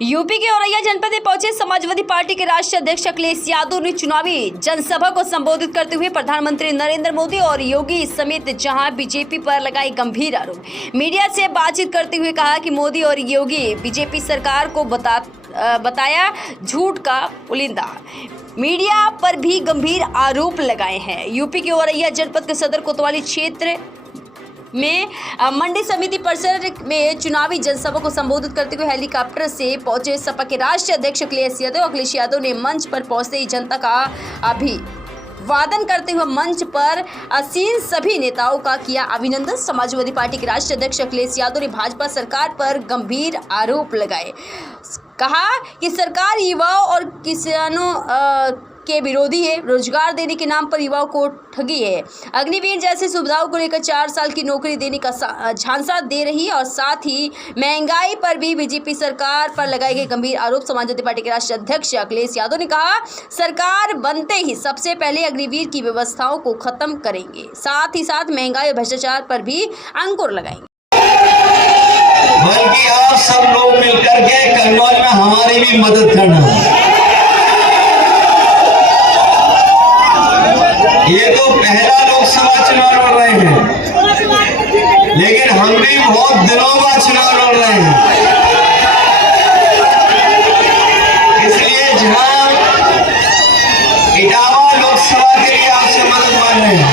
UP के औरैया जनपद में पहुंचे समाजवादी पार्टी के राष्ट्रीय अध्यक्ष अखिलेश यादव ने चुनावी जनसभा को संबोधित करते हुए प्रधानमंत्री नरेंद्र मोदी और योगी समेत जहां बीजेपी पर लगाए गंभीर आरोप। मीडिया से बातचीत करते हुए कहा कि मोदी और योगी बीजेपी सरकार को बताया झूठ का पुलिंदा। मीडिया पर भी गंभीर आरोप लगाए हैं। यूपी के औरैया जनपद के सदर कोतवाली क्षेत्र में मंडी समिति परिसर में चुनावी जनसभा को संबोधित करते हुए हेलीकॉप्टर से पहुंचे सपा के राष्ट्रीय अध्यक्ष अखिलेश यादव ने मंच पर पहुंचते ही जनता का अभिवादन करते हुए मंच पर आसीन सभी नेताओं का किया अभिनंदन। समाजवादी पार्टी के राष्ट्रीय अध्यक्ष अखिलेश यादव ने भाजपा सरकार पर गंभीर आरोप लगाए। कहा कि सरकार युवाओं और किसानों के विरोधी है, रोजगार देने के नाम पर युवाओं को ठगी है, अग्निवीर जैसी सुविधाओं को लेकर 4 साल की नौकरी देने का झांसा दे रही है और साथ ही महंगाई पर भी बीजेपी सरकार पर लगाए गए गंभीर आरोप। समाजवादी पार्टी के राष्ट्रीय अध्यक्ष अखिलेश यादव ने कहा, सरकार बनते ही सबसे पहले अग्निवीर की व्यवस्थाओं को खत्म करेंगे, साथ ही साथ महंगाई और भ्रष्टाचार पर भी अंकुर लगाएंगे। बल्कि आप सब लोग मिलकर के कन्नौज में हमारी भी मदद करना। ये तो पहला लोकसभा चुनाव लड़ रहे हैं, लेकिन हम भी बहुत दिनों बाद चुनाव लड़ रहे हैं। इसलिए जहां इटावा लोकसभा के लिए आपसे मदद मांग रहे हैं,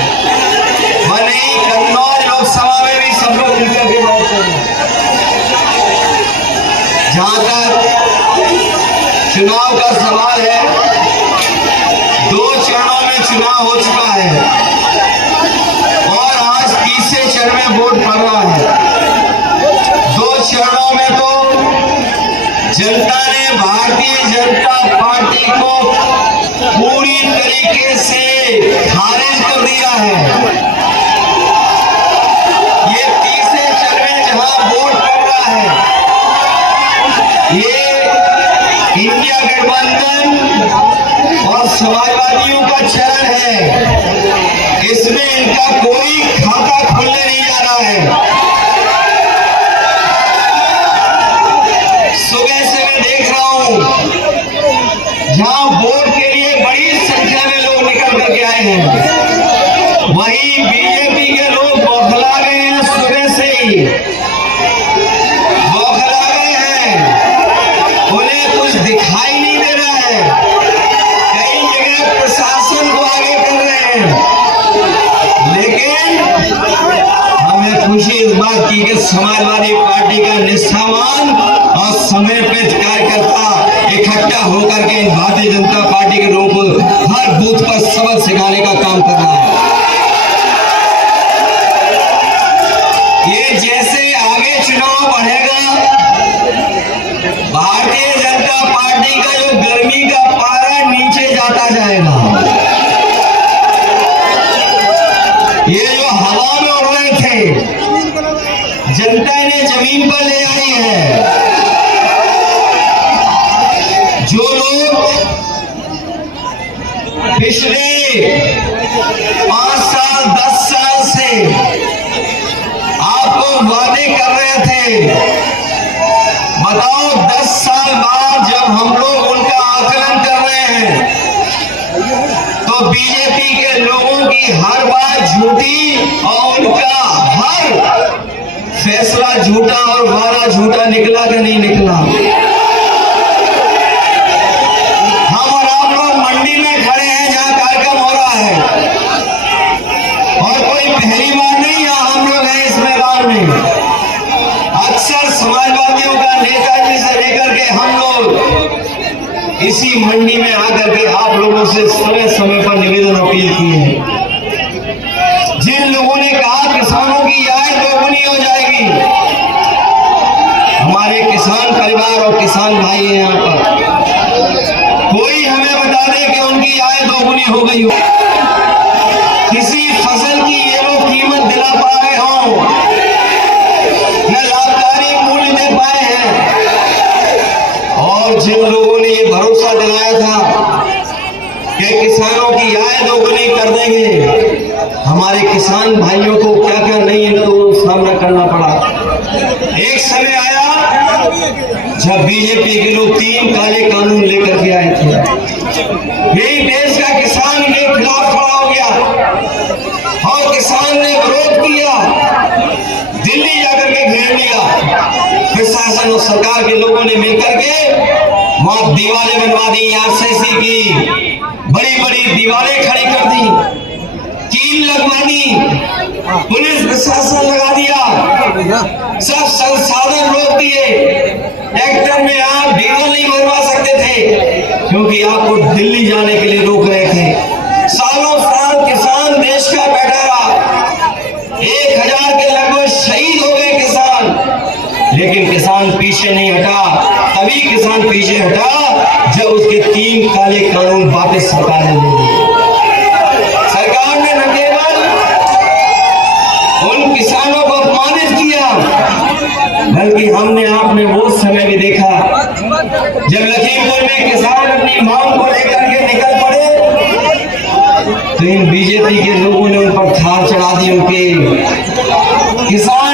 वहीं कन्नौज लोकसभा में भी सब लोग मिलकर के बात कर रहे हैं। जहां तक चुनाव का सवाल है, 2 चरणों में चुनाव हो चुका है और आज तीसरे चरण में वोट पड़ रहा है। 2 चरणों में तो जनता ने भारतीय जनता पार्टी को पूरी तरीके से खारिज कर दिया है। ये तीसरे चरण में जहां वोट पड़ रहा है, ये इंडिया गठबंधन और समाजवादियों का चरण है। इसमें इनका कोई खाता खुलने नहीं जा रहा है। सुबह से मैं देख रहा हूं, जहां वोट के लिए बड़ी संख्या में लोग निकल करके आए हैं, वहीं बीजेपी के लोग बौखला गए हैं। सुबह से ही बौखला गए हैं, उन्हें कुछ दिखाई नहीं दे रहा है। प्रशासन को आगे कर रहे हैं, लेकिन हमें खुशी इस बात की कि समाजवादी पार्टी का निष्ठावान और समर्पित कार्यकर्ता इकट्ठा होकर के इन भारतीय जनता पार्टी के लोगों को हर बूथ पर सबक सिखाने का काम कर रहा है। ये जैसे आगे चुनाव बढ़ेगा, भारतीय जनता पार्टी का जो गर्मी का पारा नीचे जाता जाएगा। ये जो हवा में उड़ रहे थे, जनता ने जमीन पर ले आई है। जो लोग पिछले 5 साल 10 साल से आपको वादे कर रहे थे, बताओ 10 साल बाद जब हम लोग उनका आकलन कर रहे हैं, तो बीजेपी के लोगों की हर बात झूठी और उनका हर फैसला झूठा और वादा झूठा निकला कि नहीं निकला। हम और आप लोग मंडी में खड़े हैं जहां कार्यक्रम हो रहा है, और कोई पहली बार नहीं यहाँ हम लोग हैं इस मैदान में। अक्सर समाजवादियों का नेताजी से लेकर के हम लोग इसी मंडी में आकर के आप लोगों से समय समय पर निवेदन अपील किए हैं। जिन लोगों ने कहा किसानों की आय दोगुनी हो जाएगी, हमारे किसान परिवार और किसान भाई हैं यहाँ पर, कोई हमें बता दे कि उनकी आय दोगुनी हो गई हो, किसी फसल की ये लोग कीमत दिला पाए हो, न लाभकारी मूल्य दे पाए हैं। और जिन लोगों ने ये भरोसा दिलाया था कि किसानों की आय दोगुनी कर देंगे, हमारे किसान भाइयों को क्या क्या नहीं है तो सामना करना पड़ा। एक समय आया जब बीजेपी के लोग 3 काले कानून लेकर के आए थे, यही देश का किसान इनके खिलाफ खड़ा हो गया और किसान ने विरोध किया, दिल्ली जाकर के घेर लिया। प्रशासन और सरकार के लोगों ने मिलकर के वहां दीवारें बनवा दी, आरसीसी की बड़ी बड़ी दीवारें खड़ी कर दी, कील लगवा दी, पुलिस प्रशासन लगा दिया, सब संसाधन रोक दिए। ट्रैक्टर में आप डीजल नहीं भरवा सकते थे क्योंकि आपको दिल्ली जाने के लिए रोक रहे थे। सालों साल किसान देश का बैठा रहा, 1000 के लगभग शहीद हो गए किसान, लेकिन किसान पीछे नहीं हटा। तभी किसान पीछे हटा जब उसके 3 काले कानून वापस सरकार ने ले लिए। सरकार ने न केवल उन किसानों को अपमानित किया, बल्कि हमने आपने वो समय भी देखा जब लखीमपुर में किसान अपनी मांग को लेकर के निकल पड़े तो इन बीजेपी के लोगों ने उन पर थाल चढ़ा दी। उनके किसान